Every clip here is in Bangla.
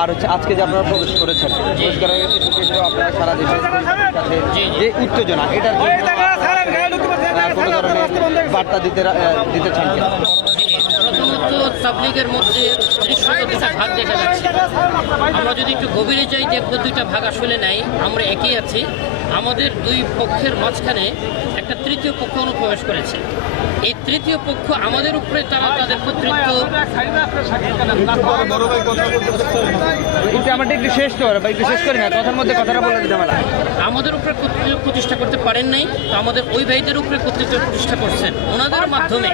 আর হচ্ছে আজকে যে আপনারা প্রবেশ করেছেন, প্রবেশ করার ক্ষেত্রে আপনারা সারা দেশের কাছে যে উত্তেজনা, এটার জন্য কোনো ধরনের বার্তা দিতে চান কিনা? প্রথমত তাবলীগের মধ্যে দৃশ্যত দুটা ভাগ দেখা যাচ্ছে। আমরা যদি একটু গভীরে যাই দেখব দুইটা ভাগ আসলে নাই, আমরা একই আছি। আমাদের দুই পক্ষের মাঝখানে একটা তৃতীয় পক্ষ অনুপ্রবেশ করেছে। এই তৃতীয় পক্ষ আমাদের উপরে তারা তাদের কর্তৃত্ব আমাদের একটু শেষ তো একটু শেষ করি না, কথার মধ্যে কথাটা বলে দিতে পারা আমাদের উপরে কর্তৃত্ব প্রতিষ্ঠা করতে পারেন নাই। তো আমাদের ওই ভাইদের উপরে কর্তৃত্ব প্রতিষ্ঠা করছেন। ওনাদের মাধ্যমে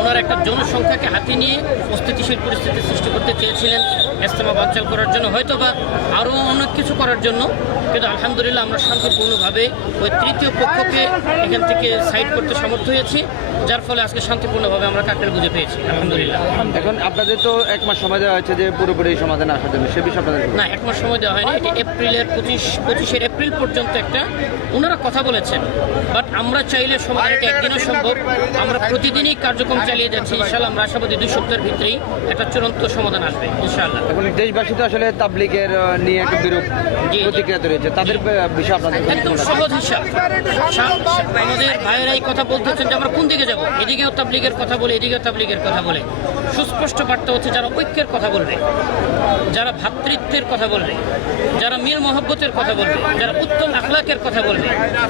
ওনার একটা জনসংখ্যাকে হাতে নিয়ে অস্থিতিশীল পরিস্থিতি সৃষ্টি করতে চেয়েছিলেন, ইজতেমা বানচাল করার জন্য, হয়তো বা আরও অনেক কিছু করার জন্য। কিন্তু আলহামদুলিল্লাহ আমরা শান্তিপূর্ণভাবে ওই তৃতীয় পক্ষকে এখান থেকে সাইড করতে সমর্থ হয়েছি, যার ফলে আজকে শান্তিপূর্ণভাবে আমরা কাকড় বুঝে পেয়েছি আলহামদুলিল্লাহ। এখন আপনাদের তো 1 মাস সময় দেওয়া হয়েছে যে পুরোপুরি সমাধানে আসার জন্য, সে বিষয়ে আপনাদের না, 1 মাস সময় দেওয়া হয়নি। এটি এপ্রিলের 25 এপ্রিল পর্যন্ত একটা ওনারা কথা বলেছেন। বাট আমরা চাইলে সমাধানটা একদিনও সম্ভব। আমরা প্রতিদিনই কার্যক্রম চালিয়ে যাচ্ছি। ইনশাআল্লাহ আমরা আশাবাদী 2 সপ্তাহের ভিতরেই একটা চূড়ান্ত সমাধান আসবে ইনশাআল্লাহ। এখন দেশবাসী তো আসলে তাবলীগের নিয়ে একটা বিরূপ প্রতিক্রিয়া রয়েছে, তাদের বিষয়ে আপনাদের একদম সহজ হিসাব। আমাদের ভাইয়েরাই কথা বলতেছেন যে আমরা কোন দিকে যাব, এদিকেও তাবলীগের কথা বলে, এদিকেও তাবলীগের কথা বলে। সুস্পষ্ট বার্তা হচ্ছে যারা ঐক্যের কথা বলবে, যারা ভ্রাতৃত্বের কথা বলবে, যারা মিল মহব্বতের কথা বলবে, যারা উত্তম আখলাকের কথা বলবে,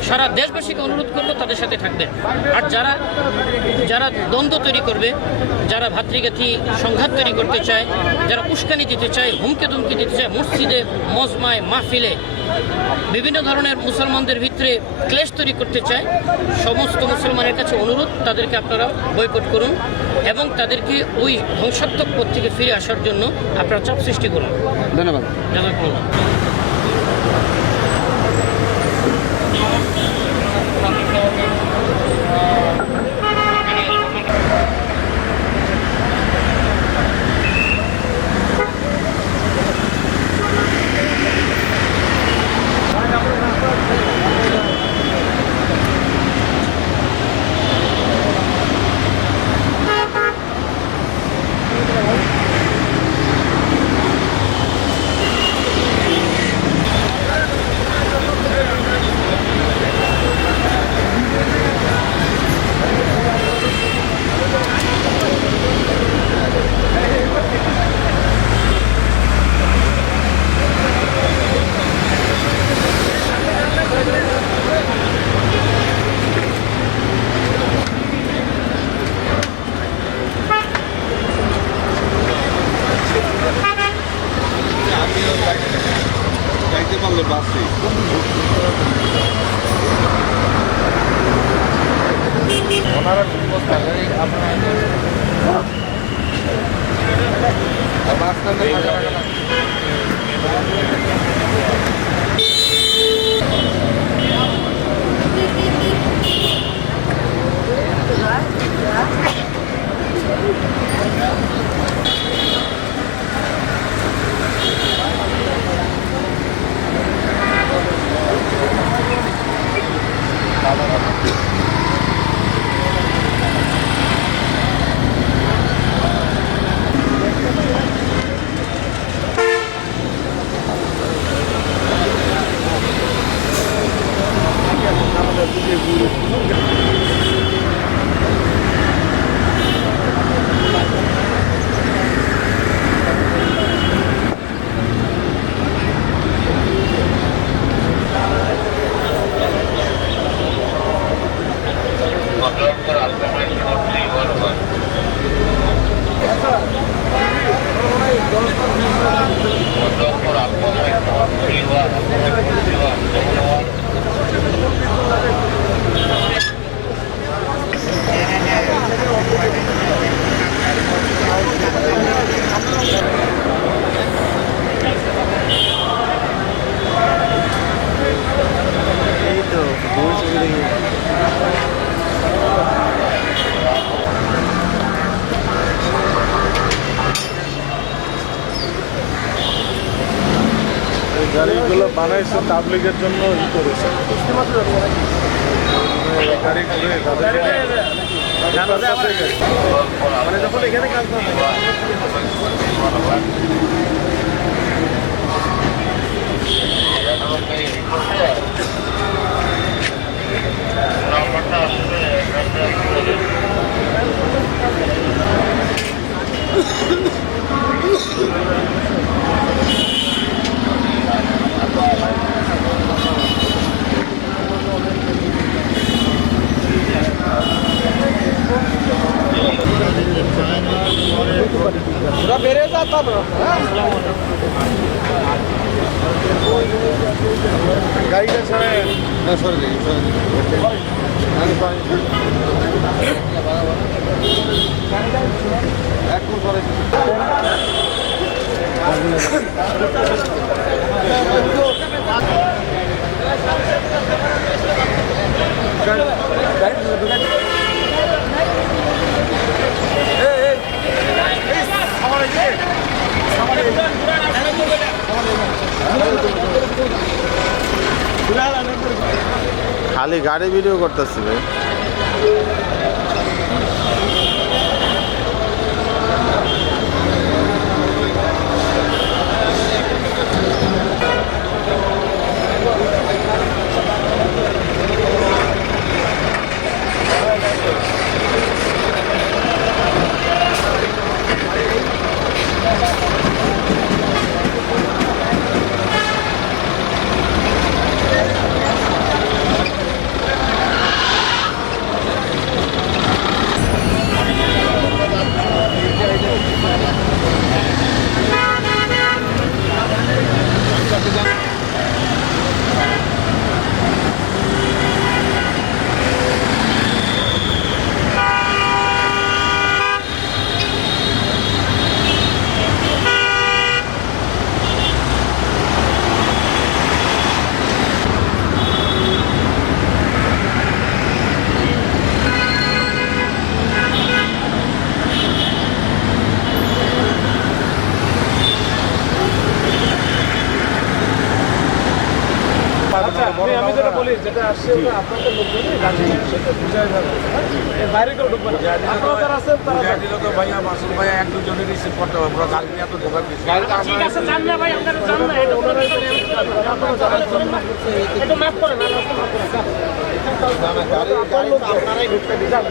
সারা দেশবাসীকে অনুরোধ করবো তাদের সাথে থাকবেন। আর যারা দ্বন্দ্ব তৈরি করবে, যারা ভাতৃঘাতী সংঘাত তৈরি করতে চায়, যারা উস্কানি দিতে চায়, হুমকি ধুমকি দিতে চায়, মসজিদে মজমায় মাহফিলে বিভিন্ন ধরনের মুসলমানদের ভিতরে ক্লেশ তৈরি করতে চায়, সমস্ত মুসলমানের কাছে অনুরোধ তাদেরকে আপনারা বয়কট করুন এবং তাদেরকে ওই ধ্বংসাত্মক পথ থেকে ফিরে আসার জন্য আপনারা চাপ সৃষ্টি করুন। ধন্যবাদ। জাযাকুমুল্লাহ। যাইতে পারলে বাসে ওনারা গাড়িগুলো বানাইছে তাবলীগের জন্য ই করেছে গাড়ি ঘুরে মানে যখন এখানে কাজ সরে দিই এখন সরে খালি গাড়ি ভিডিও করতেছি ভাই। আমি যেটা বলি যেটা আসছে ওটা আপনাদের লোকজনই গাড়ি সেটা বুঝাই যাবে বাইরে কেউ ঢুকবে না আপনারা যারা আছেন তারা দিল তো ভাইয়া মাসুল ভাইয়া এক দুজনে রিসিভ করতে হবে পুরো গাড়ি নিয়ে এত দোকান দিচ্ছে ঠিক আছে জান না ভাই আপনারা জান না এটা ওনারা একটু ম্যাপ করেন আপনারাই ঢুকতে দিচ্ছেন।